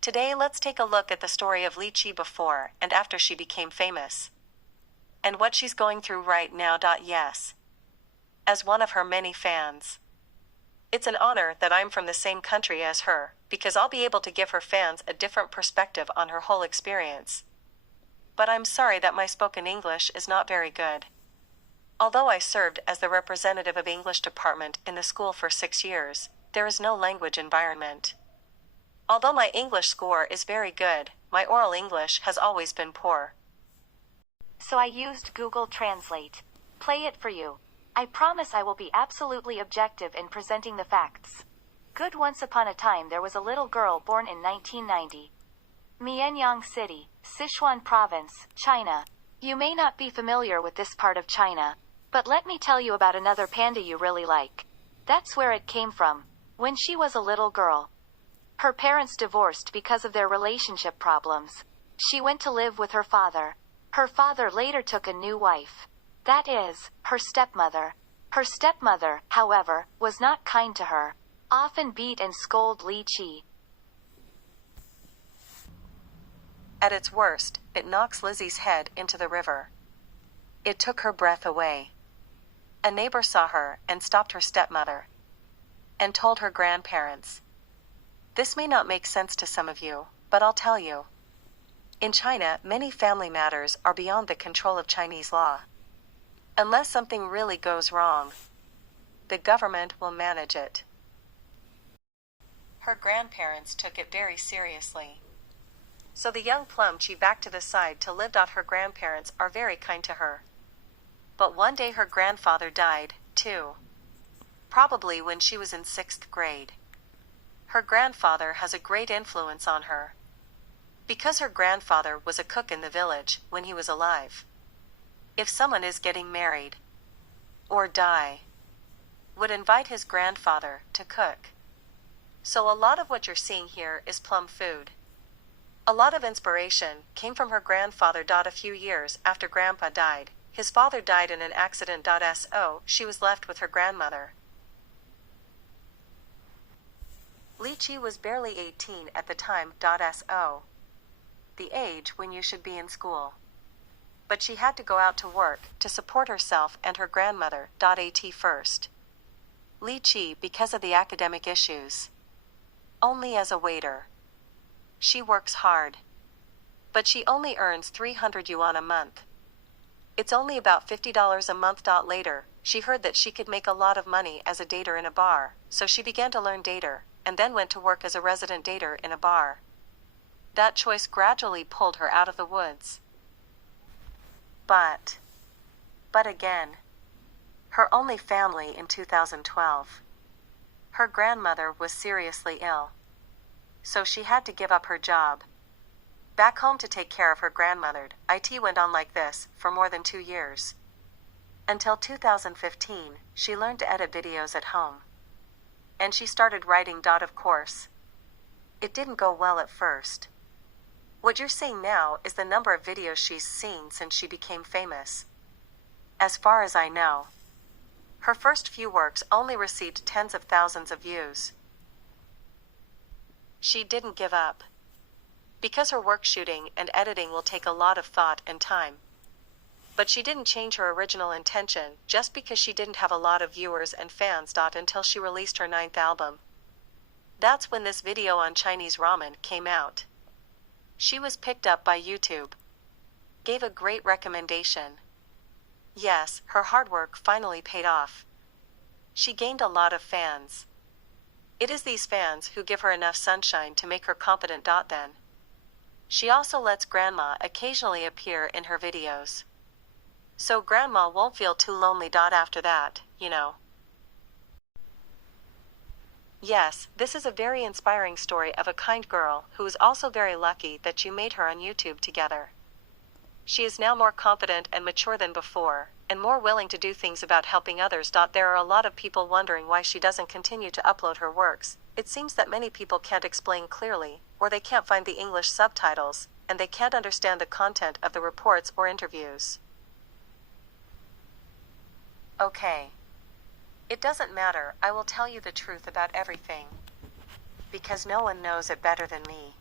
Today let's take a look at the story of Liziqi before and after she became famous. And what she's going through right now. Yes. As one of her many fans. It's an honor that I'm from the same country as her, because I'll be able to give her fans a different perspective on her whole experience. But I'm sorry that my spoken English is not very good. Although I served as the representative of English department in the school for 6 years, there is no language environment. Although my English score is very good, my oral English has always been poor. So I used Google Translate. Play it for you. I promise I will be absolutely objective in presenting the facts. Good. Once upon a time there was a little girl born in 1990. Mianyang City, Sichuan Province, China. You may not be familiar with this part of China, but let me tell you about another panda you really like. That's where it came from. When she was a little girl, her parents divorced because of their relationship problems. She went to live with her father. Her father later took a new wife. That is, her stepmother. Her stepmother, however, was not kind to her. Often beat and scold Liziqi. At its worst, it knocks Lizzie's head into the river. It took her breath away. A neighbor saw her and stopped her stepmother and told her grandparents. This may not make sense to some of you, but I'll tell you. In China, many family matters are beyond the control of Chinese law. Unless something really goes wrong, the government will manage it. Her grandparents took it very seriously. So the young plum she back to the side to live. Her grandparents are very kind to her. But one day her grandfather died, too. Probably when she was in 6th grade. Her grandfather has a great influence on her. Because her grandfather was a cook in the village when he was alive. If someone is getting married or die, would invite his grandfather to cook. So a lot of what you're seeing here is plum food. A lot of inspiration came from her grandfather. A few years after Grandpa died, his father died in an accident. So she was left with her grandmother. Liziqi was barely 18 at the time. So the age when you should be in school. But she had to go out to work to support herself and her grandmother. At first, Liziqi, because of the academic issues, only as a waiter. She works hard, but she only earns 300 yuan a month. It's only about $50 a month. Later, she heard that she could make a lot of money as a dater in a bar, so she began to learn dater, and then went to work as a resident dater in a bar. That choice gradually pulled her out of the woods. But again, her only family in 2012. Her grandmother was seriously ill. So she had to give up her job. Back home to take care of her grandmother. It went on like this for more than 2 years. Until 2015, she learned to edit videos at home. And she started writing. Of course, it didn't go well at first. What you're seeing now is the number of videos she's seen since she became famous. As far as I know, her first few works only received tens of thousands of views. She didn't give up. Because her work shooting and editing will take a lot of thought and time. But she didn't change her original intention just because she didn't have a lot of viewers and fans. Until she released her 9th album. That's when this video on Chinese ramen came out. She was picked up by YouTube. Gave a great recommendation. Yes, her hard work finally paid off. She gained a lot of fans. It is these fans who give her enough sunshine to make her competent. Then, she also lets Grandma occasionally appear in her videos. So Grandma won't feel too lonely. After that, you know. Yes, this is a very inspiring story of a kind girl who is also very lucky that you made her on YouTube together. She is now more confident and mature than before, and more willing to do things about helping others. There are a lot of people wondering why she doesn't continue to upload her works. It seems that many people can't explain clearly, or they can't find the English subtitles, and they can't understand the content of the reports or interviews. Okay. It doesn't matter, I will tell you the truth about everything. Because no one knows it better than me.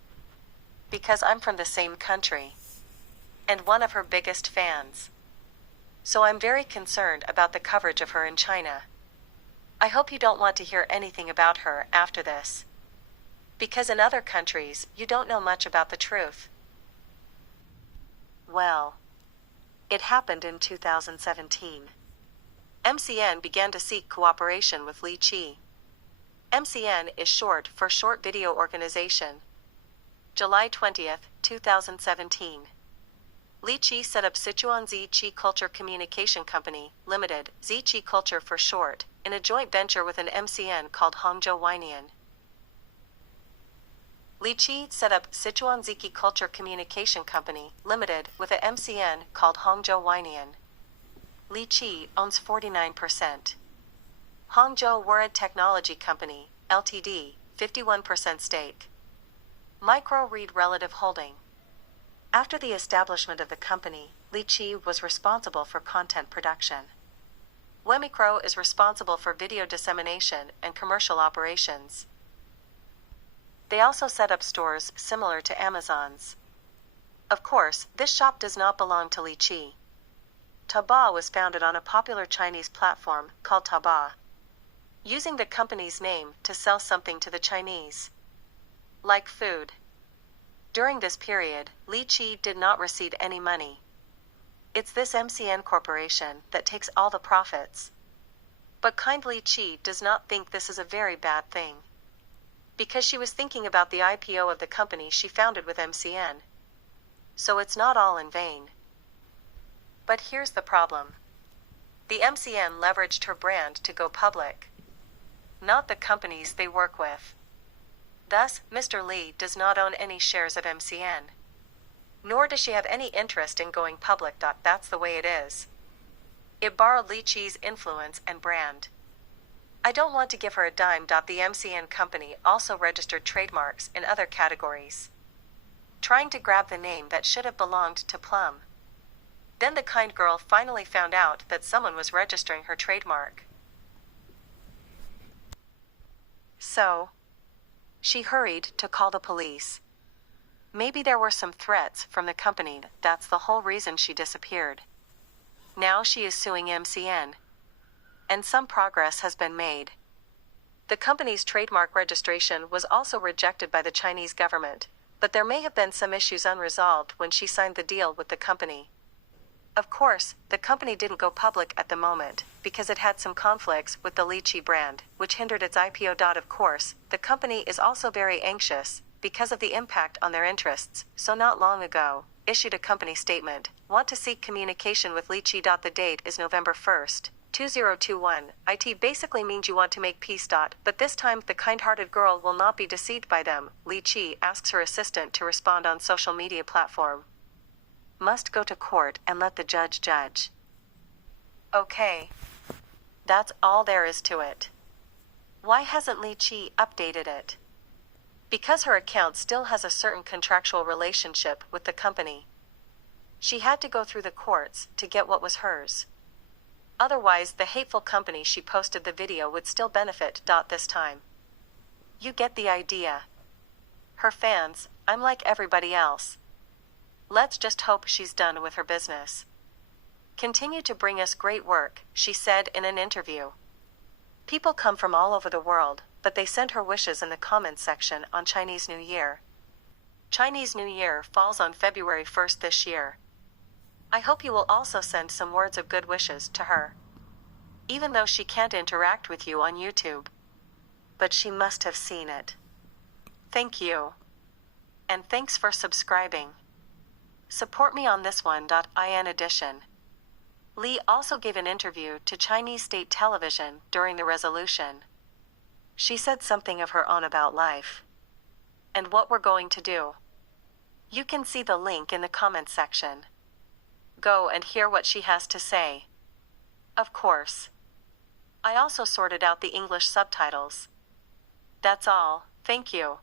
because I'm from the same country and one of her biggest fans. So I'm very concerned about the coverage of her in China. I hope you don't want to hear anything about her after this, because in other countries you don't know much about the truth. Well, it happened in 2017. MCN began to seek cooperation with Liziqi. MCN is short for Short Video Organization. July 20th, 2017. Liziqi set up Sichuan ZIQI Culture Communication Company, Limited, ZIQI Culture for short, in a joint venture with an MCN called Hangzhou Weinian. Liziqi set up Sichuan ZIQI Culture Communication Company, Limited, with a MCN called Hangzhou Weinian. Liziqi owns 49%. Hangzhou World Technology Company, Ltd, 51% stake. Micro Read Relative Holding. After the establishment of the company, Liziqi was responsible for content production. Wemicro is responsible for video dissemination and commercial operations. They also set up stores similar to Amazon's. Of course, this shop does not belong to Liziqi. Taobao was founded on a popular Chinese platform called Taobao, using the company's name to sell something to the Chinese, like food. During this period, Liziqi did not receive any money. It's this MCN corporation that takes all the profits. But kind Liziqi does not think this is a very bad thing, because she was thinking about the IPO of the company she founded with MCN. So it's not all in vain. But here's the problem. The MCN leveraged her brand to go public, not the companies they work with. Thus, Mr. Li does not own any shares of MCN. Nor does she have any interest in going public. That's the way it is. It borrowed Liziqi's influence and brand. I don't want to give her a dime. The MCN company also registered trademarks in other categories, trying to grab the name that should have belonged to Plum. Then the kind girl finally found out that someone was registering her trademark. So, she hurried to call the police. Maybe there were some threats from the company. That's the whole reason she disappeared. Now she is suing MCN. And some progress has been made. The company's trademark registration was also rejected by the Chinese government, but there may have been some issues unresolved when she signed the deal with the company. Of course, the company didn't go public at the moment, because it had some conflicts with the Liziqi brand, which hindered its IPO. Of course, the company is also very anxious, because of the impact on their interests, so not long ago, issued a company statement, want to seek communication with Liziqi. The date is November 1st, 2021. It basically means you want to make peace. But this time the kind-hearted girl will not be deceived by them. Liziqi asks her assistant to respond on social media platform. Must go to court and let the judge judge. Okay. That's all there is to it. Why hasn't Liziqi updated it? Because her account still has a certain contractual relationship with the company. She had to go through the courts to get what was hers. Otherwise, the hateful company she posted the video would still benefit. This time. You get the idea. Her fans, I'm like everybody else. Let's just hope she's done with her business. Continue to bring us great work, she said in an interview. People come from all over the world, but they send her wishes in the comments section on Chinese New Year. Chinese New Year falls on February 1st this year. I hope you will also send some words of good wishes to her. Even though she can't interact with you on YouTube. But she must have seen it. Thank you. And thanks for subscribing. Support me on this one. In addition, Li also gave an interview to Chinese state television during the resolution. She said something of her own about life and what we're going to do. You can see the link in the comments section. Go and hear what she has to say. Of course. I also sorted out the English subtitles. That's all, thank you.